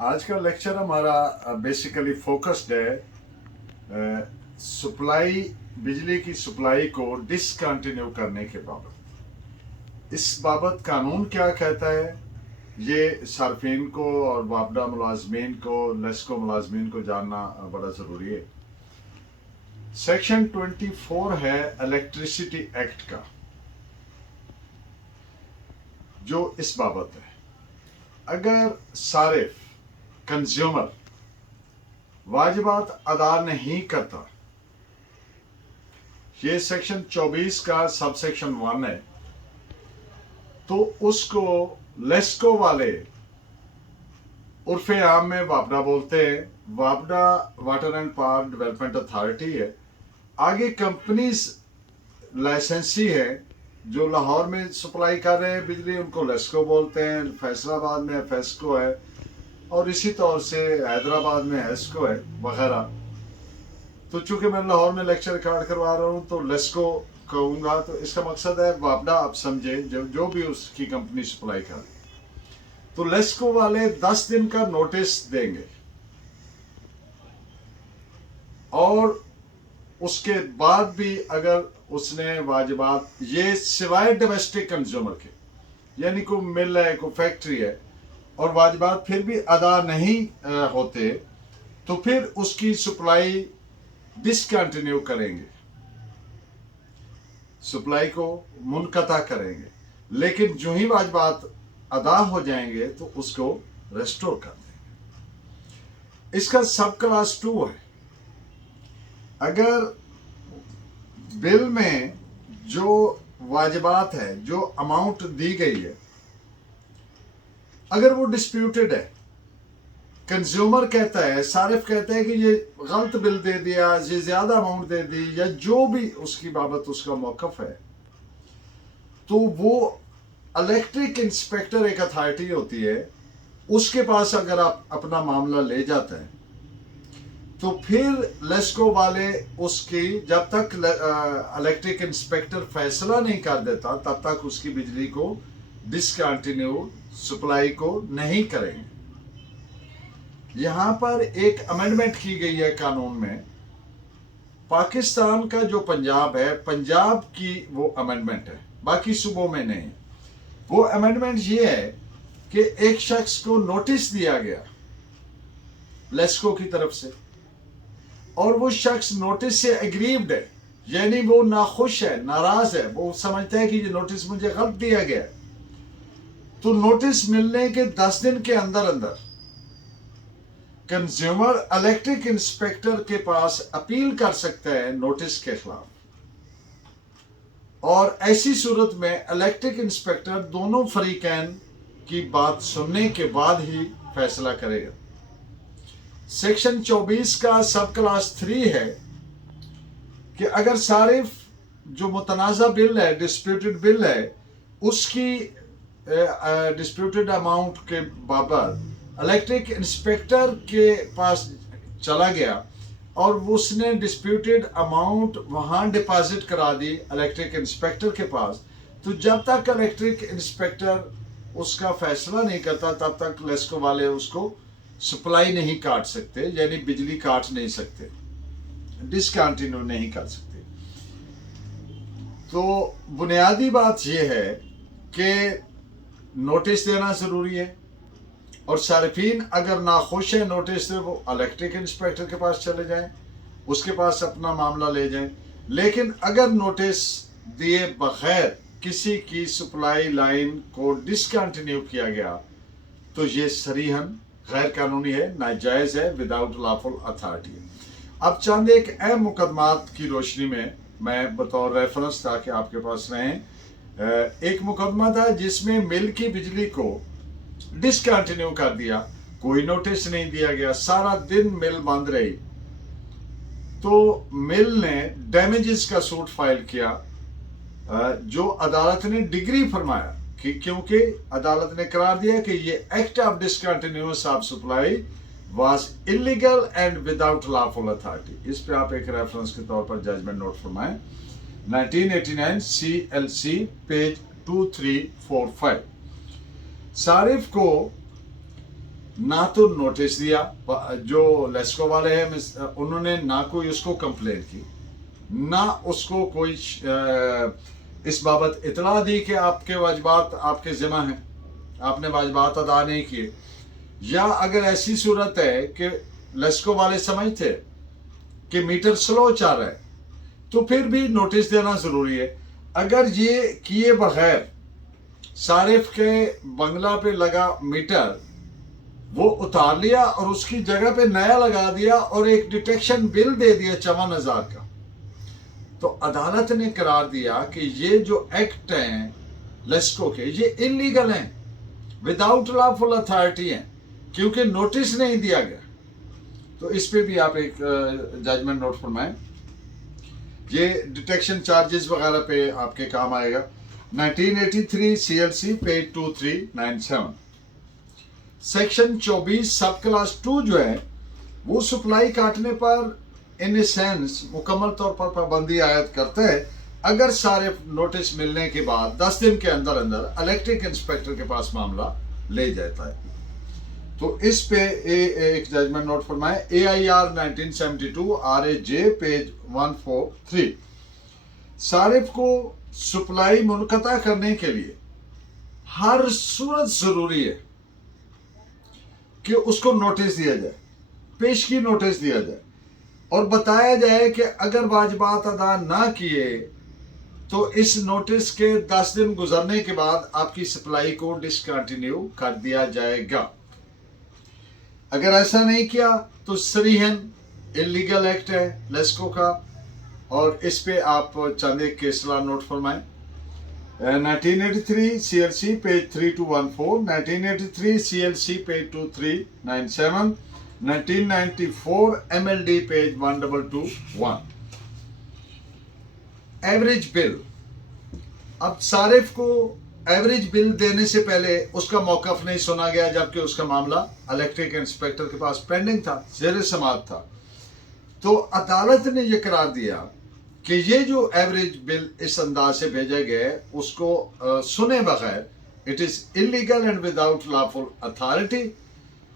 आज का लेक्चर हमारा बेसिकली फोकस्ड है सप्लाई, बिजली की सप्लाई को डिसकंटिन्यू करने के बाबत। इस बाबत कानून क्या कहता है, ये सार्फिन को और वापडा मुलाजमीन को, लेस्को मुलाजमीन को जानना बड़ा ज़रूरी है। सेक्शन 24 है इलेक्ट्रिसिटी एक्ट का, जो इस बाबत है। अगर सारिफ कंज्यूमर वाजिबात अदा नहीं करता, ये सेक्शन 24 का सब सेक्शन 1 है, तो उसको लेस्को वाले, उर्फे आम में वापडा बोलते हैं, वापडा water and power development authority है, आगे कंपनीज लाइसेंसी है जो लाहौर में सप्लाई कर रहे हैं बिजली, उनको लेस्को बोलते हैं। फैसलाबाद में फेस्को है, और इसी तौर से हैदराबाद में हेस्को है वगैरह। तो चूंकि मैं लाहौर में लेक्चर रिकॉर्ड करवा रहा हूँ तो लेस्को कहूँगा, तो इसका मकसद है वापडा, आप समझे, जो भी उसकी कंपनी सप्लाई कर। तो लेस्को वाले 10 दिन का नोटिस देंगे, और उसके बाद भी अगर उसने वाजिबात, ये सिवाय डोमेस्टिक कंज्यूमर के, यानी कोई मिल है, कोई फैक्ट्री है, और वाजिबात फिर भी अदा नहीं होते, तो फिर उसकी सप्लाई डिसकंटिन्यू करेंगे, सप्लाई को मुनक़ता करेंगे। लेकिन जो ही वाजिबात अदा हो जाएंगे तो उसको रेस्टोर कर देंगे। इसका सब क्लास 2 है। अगर बिल में जो वाजिबात है, जो अमाउंट दी गई है, अगर वो डिस्प्यूटेड है, कंज्यूमर कहता है, सारिफ कहता है कि ये गलत बिल दे दिया, ये ज्यादा अमाउंट दे दी, या जो भी उसकी बाबत उसका मौकफ है, तो वो इलेक्ट्रिक इंस्पेक्टर, एक अथॉरिटी होती है, उसके पास अगर आप अपना मामला ले जाते हैं, तो फिर लेस्को वाले उसकी, जब तक इलेक्ट्रिक इंस्पेक्टर फैसला नहीं कर देता, तब तक उसकी बिजली को डिसकंटिन्यू सप्लाई को नहीं करेंगे। यहां पर एक अमेंडमेंट की गई है कानून में, पाकिस्तान का जो पंजाब है, पंजाब की वो अमेंडमेंट है, बाकी सूबों में नहीं। वो अमेंडमेंट ये है कि एक शख्स को नोटिस दिया गया लेस्को की तरफ से, और वो शख्स नोटिस से एग्रीव्ड है, यानी वो नाखुश है, नाराज है, वो समझता है कि ये नोटिस मुझे गलत दिया गया। तो नोटिस मिलने के 10 दिन के अंदर अंदर कंज्यूमर इलेक्ट्रिक इंस्पेक्टर के पास अपील कर सकता है नोटिस के खिलाफ, और ऐसी सूरत में इलेक्ट्रिक इंस्पेक्टर दोनों फरीकैन की बात सुनने के बाद ही फैसला करेगा। सेक्शन 24 का सब क्लास 3 है कि अगर सारिफ जो मुतनाज़ा बिल है, डिस्प्यूटेड बिल है, उसकी डिस्प्यूटेड अमाउंट के बाबत इलेक्ट्रिक इंस्पेक्टर के पास चला गया, और उसने डिस्प्यूटेड अमाउंट वहाँ डिपॉजिट करा दी इलेक्ट्रिक इंस्पेक्टर के पास, तो जब तक इलेक्ट्रिक इंस्पेक्टर उसका फैसला नहीं करता, तब तक लेस्को वाले उसको सप्लाई नहीं काट सकते, यानी बिजली काट नहीं सकते, डिसकंटिन्यू नहीं कर सकते। तो बुनियादी बात यह है कि नोटिस देना ज़रूरी है, और सार्फिन अगर नाखुश है नोटिस से, वो इलेक्ट्रिक इंस्पेक्टर के पास चले जाएं, उसके पास अपना मामला ले जाएं। लेकिन अगर नोटिस दिए बगैर किसी की सप्लाई लाइन को डिसकंटिन्यू किया गया, तो ये सरीहन गैर कानूनी है, नाजायज़ है, विदाउट लॉफुल अथॉरिटी। अब चंद एक अहम मुकदमात की रोशनी में मैं बतौर रेफरेंस ताकि आपके पास रहें, एक मुकदमा था जिसमें मिल की बिजली को डिसकंटिन्यू कर दिया, कोई नोटिस नहीं दिया गया, सारा दिन मिल बंद रही। तो मिल ने डैमेजेस का सूट फाइल किया, जो अदालत ने डिग्री फरमाया कि क्योंकि अदालत ने करार दिया कि ये act of discontinuous of supply was illegal and without lawful authority. इस पे आप एक रेफरेंस के तौर पर जजमेंट नोट फरमाएं, 1989 CLC पेज 2345। सारिफ को ना तो नोटिस दिया, जो लेस्को वाले हैं उन्होंने ना कोई उसको कंप्लेंट की, ना उसको कोई इस बाबत इतला दी कि आपके वाजिबात आपके ज़िम्मा हैं, आपने वाजिबात अदा नहीं किए। या अगर ऐसी सूरत है कि लेस्को वाले समझते कि मीटर स्लो चल रहा है तो फिर भी नोटिस देना ज़रूरी है। अगर ये किए बगैर सारिफ के बंगला पे लगा मीटर वो उतार लिया और उसकी जगह पे नया लगा दिया और एक डिटेक्शन बिल दे दिया 54,000 का, तो अदालत ने करार दिया कि ये जो एक्ट हैं लेस्को के ये इलीगल हैं, विदाउट लॉफुल अथॉरिटी हैं, क्योंकि नोटिस नहीं दिया गया। तो इस पे भी आप एक जजमेंट नोट फरमाएं, ये डिटेक्शन चार्जेस वगैरह पे आपके काम आएगा। 1983 CLC पेज 2397 सेक्शन 24 सब क्लास 2 जो है वो सप्लाई काटने पर इन ए सेंस मुकम्मल तौर पर पाबंदी आयद करता है अगर सारे नोटिस मिलने के बाद 10 दिन के अंदर अंदर इलेक्ट्रिक इंस्पेक्टर के पास मामला ले जाता है। तो इस पे एक जजमेंट नोट फरमाए, AIR 1972 RAJ पेज 143 सारिफ को सप्लाई मुनक़ता करने के लिए हर सूरत जरूरी है कि उसको नोटिस दिया जाए, पेशगी नोटिस दिया जाए और बताया जाए कि अगर वाजिबात अदा ना किए तो इस नोटिस के 10 दिन गुजरने के बाद आपकी सप्लाई को डिसकंटिन्यू कर दिया जाएगा। अगर ऐसा नहीं किया तो सरीहन इलीगल एक्ट है लेस्को का, और इस पे आप चंद एक केसला नोट फरमाएं। 1983 CLC page 3214, 1983 CLC page 2397, 1994 MLD page 1221। Average bill, अब सारिफ को एवरेज बिल देने से पहले उसका मौकफ नहीं सुना गया, जबकि उसका मामला इलेक्ट्रिक इंस्पेक्टर के पास पेंडिंग था, ज़ेर समाअत था। तो अदालत ने यह करार दिया कि ये जो एवरेज बिल इस अंदाज से भेजा गया है उसको सुने बगैर it is illegal and without lawful authority.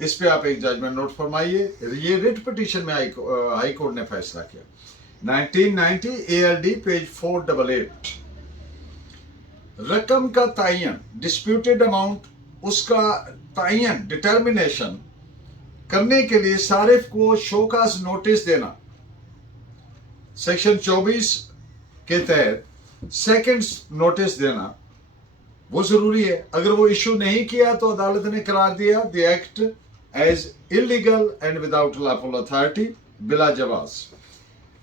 इस पे आप एक जजमेंट नोट फरमाइए। ये रिट पिटीशन में हाई कोर्ट ने फैसला किया 1990 ALD पेज 488। रकम का तयन, डिस्प्यूटेड अमाउंट, उसका तयन डिटर्मिनेशन करने के लिए सारिफ को शोकास नोटिस देना सेक्शन 24 के तहत सेकंड नोटिस देना वो जरूरी है। अगर वो इशू नहीं किया तो अदालत ने करार दिया the act as illegal and without lawful authority बिला जवाज।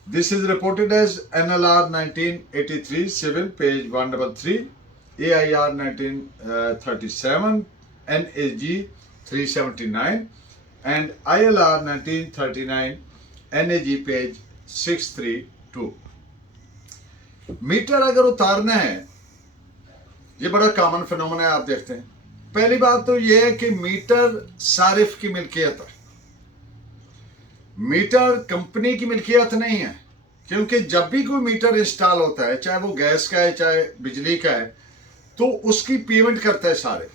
This is reported as NLR 1983 civil page 133, AIR 1937, NAG 379 and ILR 1939 NAG page 632। Meter अगर उतारना है, ये बड़ा कॉमन फिनोमेना है, आप देखते हैं। पहली बात तो ये है कि मीटर सारिफ की मिल्कियत है, मीटर कंपनी की मिल्कियत नहीं है, क्योंकि जब भी कोई मीटर इंस्टॉल होता है, चाहे वो गैस का है चाहे बिजली का है, तो उसकी पेमेंट करता है सारिफ।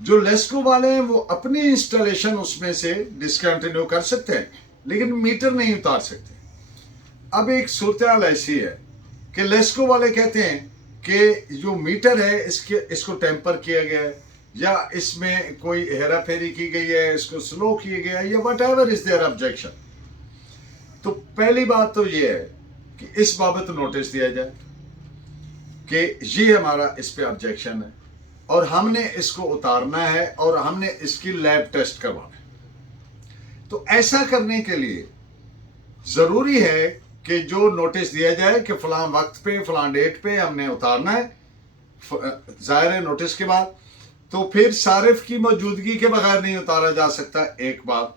जो लेस्को वाले हैं वो अपनी इंस्टॉलेशन उसमें से डिसकंटिन्यू कर सकते हैं, लेकिन मीटर नहीं उतार सकते। अब एक सूरत हाल ऐसी है कि लेस्को वाले कहते हैं कि जो मीटर है इसको टेम्पर किया गया है, या इसमें कोई हेरा फेरी की गई है, इसको स्लो किया गया है, या whatever is there objection. तो पहली बात तो ये है कि इस बाबत नोटिस दिया जाए कि ये हमारा इस पे ऑब्जेक्शन है और हमने इसको उतारना है और हमने इसकी लैब टेस्ट करवाना है। तो ऐसा करने के लिए जरूरी है कि जो नोटिस दिया जाए कि फलां वक्त पे फलां डेट पे हमने उतारना है, जाहिर है नोटिस के बाद, तो फिर सारिफ की मौजूदगी के बगैर नहीं उतारा जा सकता, एक बात।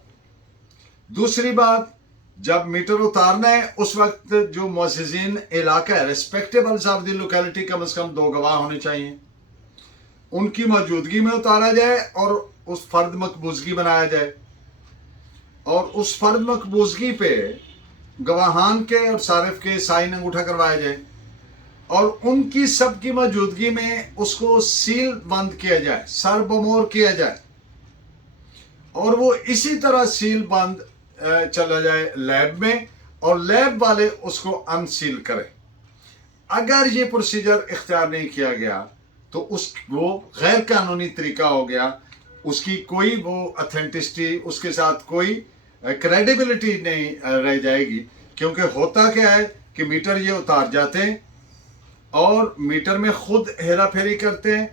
दूसरी बात, जब मीटर उतारना है उस वक्त जो मुअज़्ज़िज़ीन इलाका है, रिस्पेक्टेबल ऑफ द लोकेलिटी, कम से कम 2 गवाह होने चाहिए, उनकी मौजूदगी में उतारा जाए और उस फर्द मकबूजगी बनाया जाए, और उस फर्द मकबूजगी पे गवाहान के और सारिफ के साइन अंगूठा करवाया जाए और उनकी सबकी मौजूदगी में उसको सील बंद किया जाए, सरबमोर किया जाए। اور وہ اسی طرح سیل بند چلا جائے لیب میں اور لیب والے اس کو ان سیل کریں. اگر یہ پروسیجر اختیار نہیں کیا گیا تو وہ غیر قانونی طریقہ ہو گیا, اس کی کوئی وہ اتھینٹسٹی, اس کے ساتھ کوئی کریڈیبلٹی نہیں رہ جائے گی. کیونکہ ہوتا کیا ہے کہ میٹر یہ اتار جاتے ہیں اور میٹر میں خود ہیرا پھیری کرتے ہیں,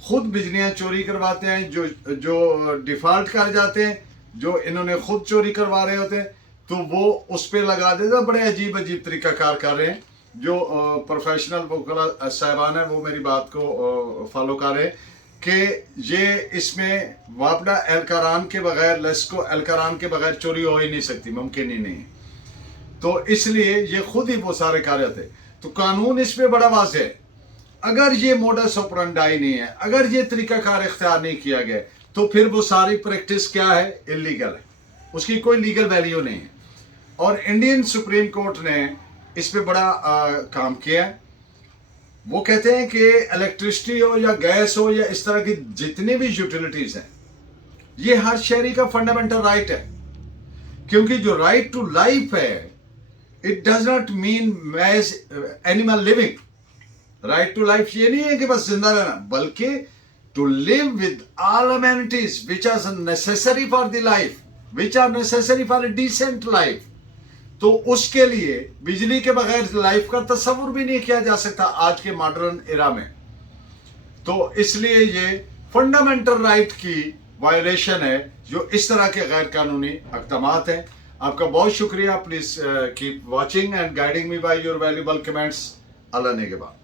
خود بجلیاں چوری کرواتے ہیں, جو ڈیفالٹ کر جاتے ہیں, جو انہوں نے خود چوری کروا رہے ہوتے ہیں تو وہ اس پہ لگا دیتے ہیں. بڑے عجیب طریقہ کار کر رہے ہیں. جو پروفیشنل وکلا صاحبان ہیں وہ میری بات کو فالو کر رہے ہیں کہ یہ اس میں واپڈا اہلکاران کے بغیر, لیسکو اہلکاران کے بغیر چوری ہو ہی نہیں سکتی, ممکن ہی نہیں. تو اس لیے یہ خود ہی وہ سارے کر رہے تھے. تو قانون اس پہ بڑا واضح ہے. اگر یہ موڈس آپرنڈائی نہیں ہے, اگر یہ طریقہ کار اختیار نہیں کیا گیا تو پھر وہ ساری پریکٹس کیا ہے, اللیگل ہے, اس کی کوئی لیگل ویلیو نہیں ہے. اور انڈین سپریم کورٹ نے اس پہ بڑا کام کیا ہے. وہ کہتے ہیں کہ الیکٹرسٹی ہو یا گیس ہو یا اس طرح کی جتنی بھی یوٹیلیٹیز ہیں, یہ ہر شہری کا فنڈامنٹل رائٹ ہے. کیونکہ جو رائٹ ٹو لائف ہے, it does not mean as animal living. Right to life یہ نہیں ہے کہ بس زندہ رہنا, بلکہ to live with all amenities which are necessary for the life, which are necessary for a decent life. تو اس کے لیے بجلی کے بغیر لائف کا تصور بھی نہیں کیا جا سکتا آج کے ماڈرن ایرا میں. تو اس لیے یہ فنڈامنٹل رائٹ کی وائلیشن ہے جو اس طرح کے غیر قانونی اقدامات ہیں. آپ کا بہت شکریہ. Please keep watching and guiding me by your valuable comments. اللہ نگہبان.